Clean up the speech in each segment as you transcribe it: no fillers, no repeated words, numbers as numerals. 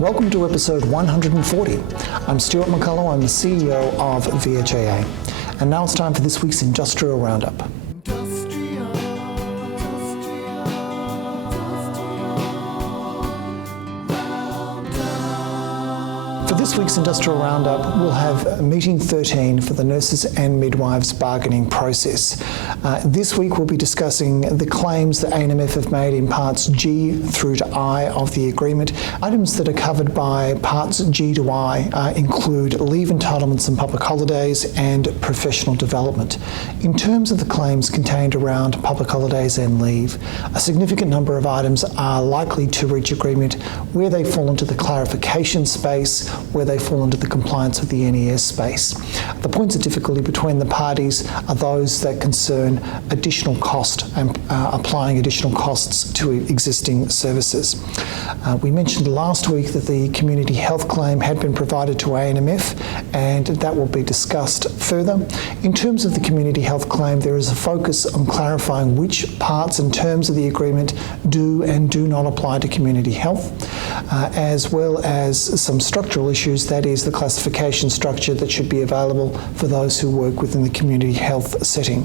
Welcome to episode 140. I'm Stuart McCullough, I'm the CEO of VHIA. And now it's time for this week's Industrial Roundup. For this week's Industrial Roundup, we'll have meeting 13 for the nurses and midwives bargaining process. This week we'll be discussing the claims that ANMF have made in parts G through to I of the agreement. Items that are covered by parts G to I include leave entitlements and public holidays and professional development. In terms of the claims contained around public holidays and leave, a significant number of items are likely to reach agreement where they fall into the clarification space, where they fall into the compliance with the NES space. The points of difficulty between the parties are those that concern additional cost and applying additional costs to existing services. We mentioned last week that the community health claim had been provided to ANMF, and that will be discussed further. In terms of the community health claim, there is a focus on clarifying which parts and terms of the agreement do and do not apply to community health, as well as some structural issues, that is the classification structure that should be available for those who work within the community health setting.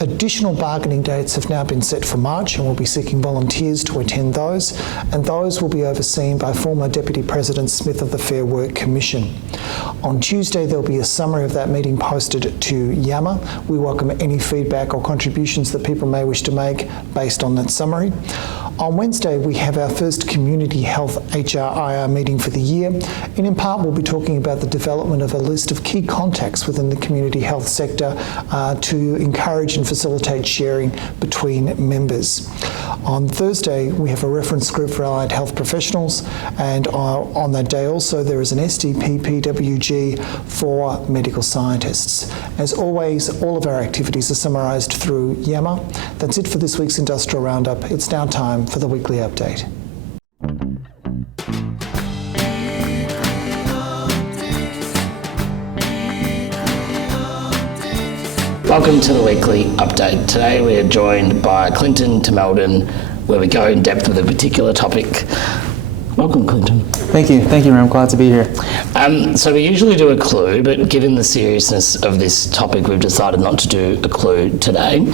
Additional bargaining dates have now been set for March, and we'll be seeking volunteers to attend those, and those will be overseen by former Deputy President Smith of the Fair Work Commission. On Tuesday there'll be a summary of that meeting posted to Yammer. We welcome any feedback or contributions that people may wish to make based on that summary. On Wednesday, we have our first Community Health HRIR meeting for the year, and in part we'll be talking about the development of a list of key contacts within the community health sector to encourage and facilitate sharing between members. On Thursday, we have a reference group for allied health professionals, and on that day also there is an SDP PWG for medical scientists. As always, all of our activities are summarised through Yammer. That's it for this week's Industrial Roundup. It's now time for the weekly update. Welcome to the weekly update. Today we are joined by Clinton Tomeldan, where we go in depth with a particular topic. Welcome, Clinton. Thank you, Ram. I'm glad to be here. So we usually do a clue, but given the seriousness of this topic, we've decided not to do a clue today.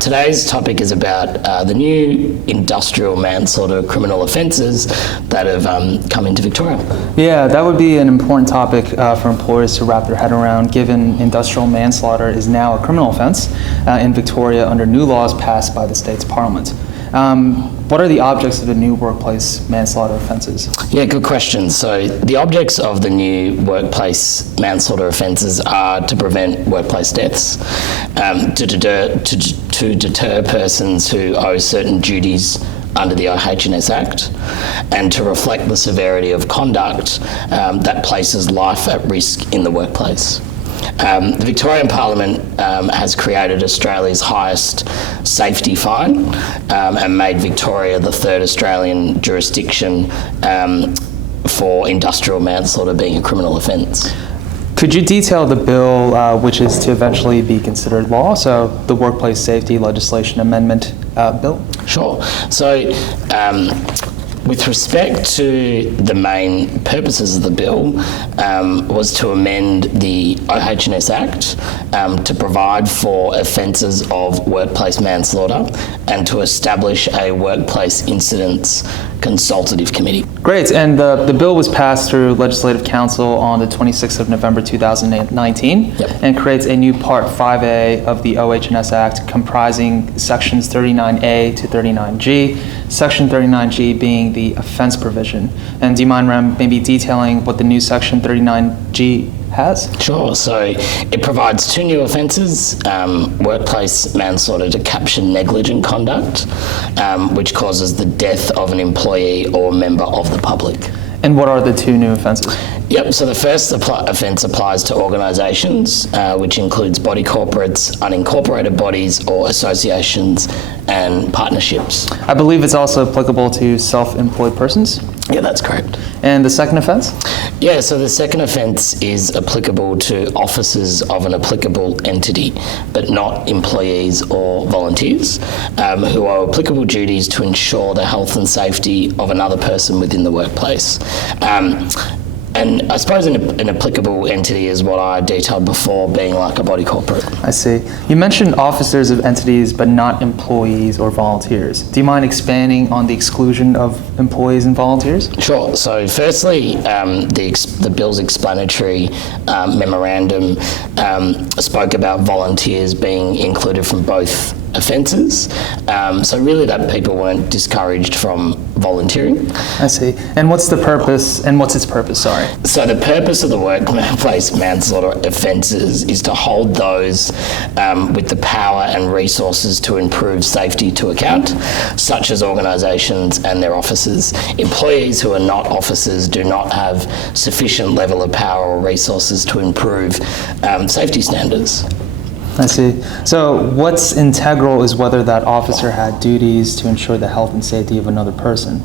Today's topic is about the new industrial manslaughter criminal offences that have come into Victoria. Yeah, that would be an important topic for employers to wrap their head around, given industrial manslaughter is now a criminal offence in Victoria under new laws passed by the state's parliament. What are the objects of the new workplace manslaughter offences? Yeah, good question. So the objects of the new workplace manslaughter offences are to prevent workplace deaths, to deter persons who owe certain duties under the OH&S Act, and to reflect the severity of conduct that places life at risk in the workplace. The Victorian Parliament has created Australia's highest safety fine and made Victoria the third Australian jurisdiction for industrial manslaughter being a criminal offence. Could you detail the bill which is to eventually be considered law, so the Workplace Safety Legislation Amendment Bill? Sure. So, with respect to the main purposes of the bill, was to amend the OH&S Act to provide for offences of workplace manslaughter and to establish a workplace incidents consultative committee. Great, and the bill was passed through Legislative Council on the 26th of November 2019 and creates a new Part 5A of the OH&S Act comprising sections 39A to 39G, section 39G being the offence provision. And do you mind, Rem, maybe detailing what the new section 39G has? Sure. So it provides two new offences, workplace manslaughter to capture negligent conduct, which causes the death of an employee or member of the public. And what are the two new offences? Yep, so the first offence applies to organisations, which includes body corporates, unincorporated bodies or associations and partnerships. I believe it's also applicable to self-employed persons? Yeah, that's correct. And the second offence? Yeah, so the second offence is applicable to officers of an applicable entity, but not employees or volunteers, who owe applicable duties to ensure the health and safety of another person within the workplace. And I suppose an applicable entity is what I detailed before, being like a body corporate. I see. You mentioned officers of entities, but not employees or volunteers. Do you mind expanding on the exclusion of employees and volunteers? Sure. So firstly, the bill's explanatory memorandum spoke about volunteers being included from both offences. So really that people weren't discouraged from volunteering. I see. And what's the purpose, and what's its purpose, sorry? So the purpose of the workplace manslaughter offences is to hold those with the power and resources to improve safety to account, such as organisations and their officers. Employees who are not officers do not have sufficient level of power or resources to improve safety standards. I see. So what's integral is whether that officer had duties to ensure the health and safety of another person.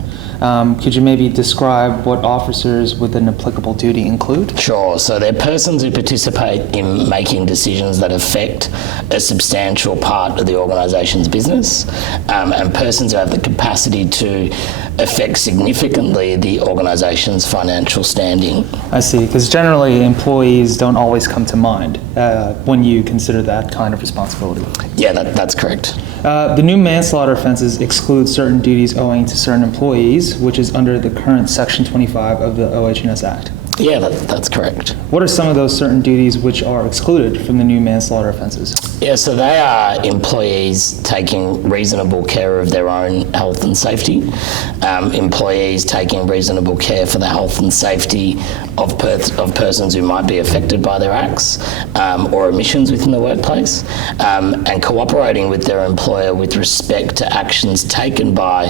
Could you maybe describe what officers with an applicable duty include? Sure. So they're persons who participate in making decisions that affect a substantial part of the organisation's business, and persons who have the capacity to affect significantly the organisation's financial standing. I see, because generally employees don't always come to mind when you consider that kind of responsibility. Yeah, that's correct. The new manslaughter offences exclude certain duties owing to certain employees, which is under the current Section 25 of the OH&S Act. Yeah, that's correct. What are some of those certain duties which are excluded from the new manslaughter offences? Yeah, so they are employees taking reasonable care of their own health and safety, employees taking reasonable care for the health and safety of persons who might be affected by their acts or omissions within the workplace, and cooperating with their employer with respect to actions taken by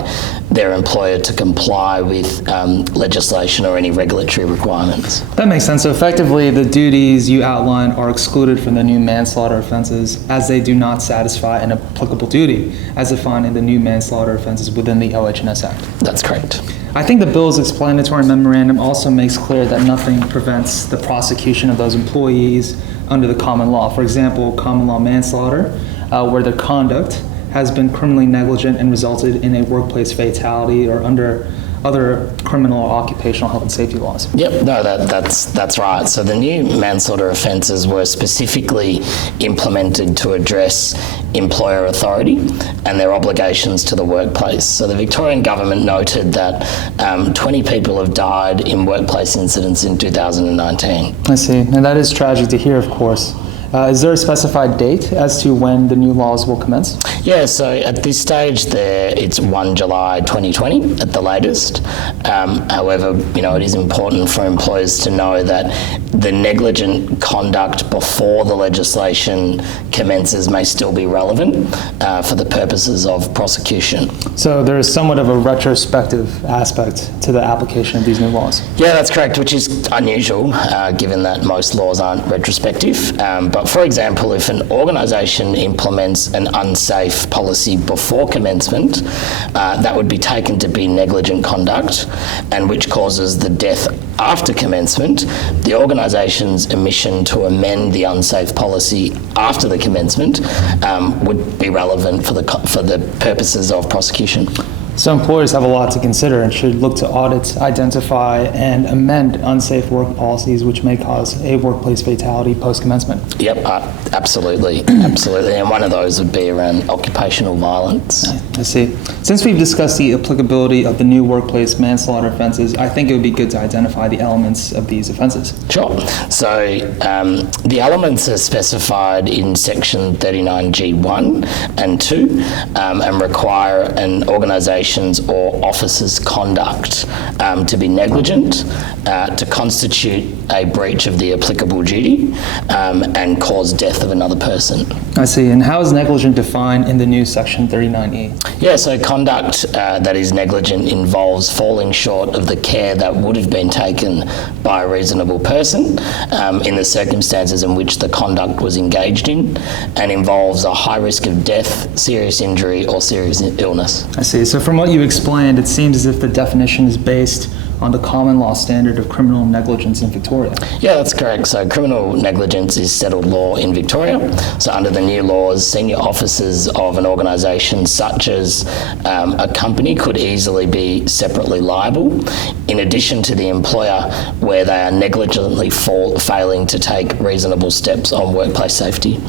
their employer to comply with legislation or any regulatory requirements. That makes sense. So effectively, the duties you outline are excluded from the new manslaughter offences as they do not satisfy an applicable duty as defined in the new manslaughter offences within the OH&S Act. That's correct. I think the bill's explanatory memorandum also makes clear that nothing prevents the prosecution of those employees under the common law. For example, common law manslaughter, where their conduct has been criminally negligent and resulted in a workplace fatality, or under other criminal or occupational health and safety laws. Yep, no, that's right. So the new manslaughter offences were specifically implemented to address employer authority and their obligations to the workplace. So the Victorian government noted that 20 people have died in workplace incidents in 2019. I see, and that is tragic to hear, of course. Is there a specified date as to when the new laws will commence? Yeah, so at this stage, it's 1 July 2020 at the latest. However, it is important for employers to know that the negligent conduct before the legislation commences may still be relevant for the purposes of prosecution. So there is somewhat of a retrospective aspect to the application of these new laws. Yeah, that's correct, which is unusual given that most laws aren't retrospective. But for example, if an organisation implements an unsafe policy before commencement, that would be taken to be negligent conduct, and which causes the death after commencement, the organisation's omission to amend the unsafe policy after the commencement would be relevant for the purposes of prosecution. So employers have a lot to consider and should look to audit, identify, and amend unsafe work policies which may cause a workplace fatality post-commencement. Yep, absolutely, absolutely. And one of those would be around occupational violence. I see. Since we've discussed the applicability of the new workplace manslaughter offences, I think it would be good to identify the elements of these offences. Sure. So the elements are specified in section 39G1 and 2 and require an organisation or officer's conduct to be negligent, to constitute a breach of the applicable duty, and cause death of another person. I see. And how is negligent defined in the new section 39E? Yeah, so conduct that is negligent involves falling short of the care that would have been taken by a reasonable person in the circumstances in which the conduct was engaged in, and involves a high risk of death, serious injury, or serious illness. I see. So from from what you explained, it seems as if the definition is based on the common law standard of criminal negligence in Victoria. Yeah, that's correct. So criminal negligence is settled law in Victoria. So under the new laws, senior officers of an organisation such as a company could easily be separately liable, in addition to the employer where they are negligently failing to take reasonable steps on workplace safety.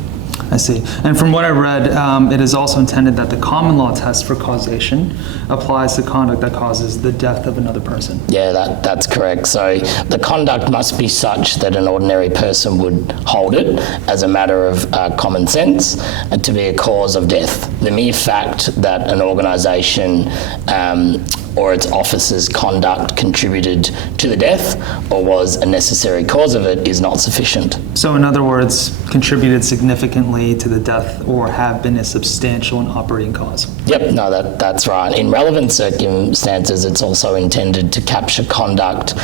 I see. And from what I read, it is also intended that the common law test for causation applies to conduct that causes the death of another person. Yeah, that's correct. So the conduct must be such that an ordinary person would hold it as a matter of common sense to be a cause of death. The mere fact that an organisation or its officers' conduct contributed to the death or was a necessary cause of it is not sufficient. So in other words, contributed significantly to the death or have been a substantial and operating cause. Yep, no, that's right. In relevant circumstances, it's also intended to capture conduct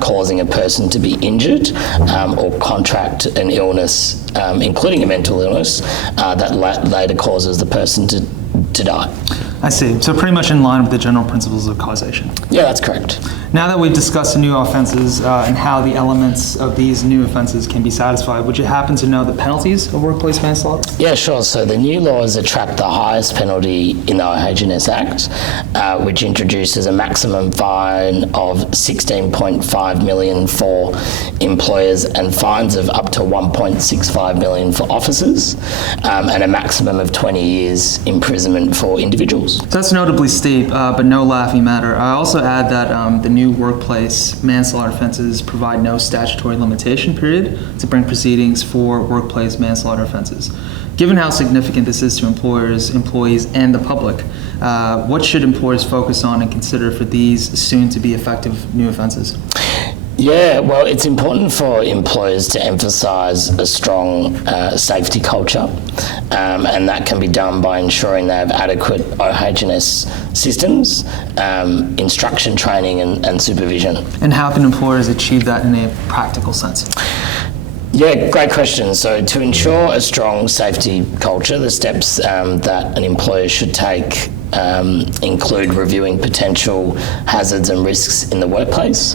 causing a person to be injured or contract an illness, including a mental illness, that later causes the person to die. I see. So pretty much in line with the general principles of causation. Yeah, that's correct. Now that we've discussed the new offenses and how the elements of these new offenses can be satisfied, would you happen to know the penalties of workplace manslaughter? Yeah, sure. So the new laws attract the highest penalty in the OH&S Act, which introduces a maximum fine of $16.5 million for employers and fines of up to $1.65 million for officers, and a maximum of 20 years imprisonment for individuals. So that's notably steep, but no laughing matter. I also add that the new workplace manslaughter offenses provide no statutory limitation period to bring proceedings for workplace manslaughter offenses. Given how significant this is to employers, employees, and the public, what should employers focus on and consider for these soon-to-be effective new offenses? Yeah, well, it's important for employers to emphasise a strong safety culture, and that can be done by ensuring they have adequate OH&S systems, instruction training and supervision. And how can employers achieve that in a practical sense? Yeah, great question. So to ensure a strong safety culture, the steps that an employer should take include reviewing potential hazards and risks in the workplace,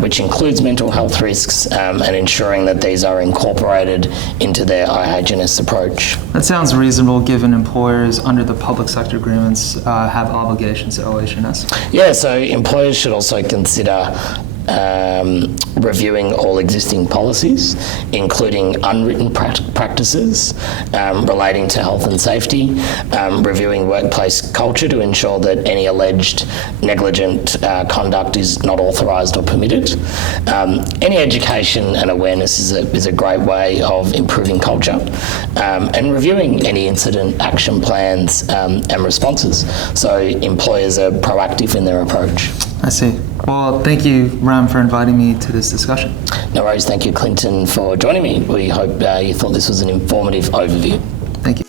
which includes mental health risks, and ensuring that these are incorporated into their OH&S approach. That sounds reasonable given employers under the public sector agreements have obligations to OH&S. Yeah, so employers should also consider reviewing all existing policies, including unwritten practices relating to health and safety, reviewing workplace culture to ensure that any alleged negligent conduct is not authorised or permitted. Any education and awareness is a great way of improving culture, and reviewing any incident action plans and responses, so employers are proactive in their approach. I see. Well, thank you, Ram, for inviting me to this discussion. No worries. Thank you, Clinton, for joining me. We hope you thought this was an informative overview. Thank you.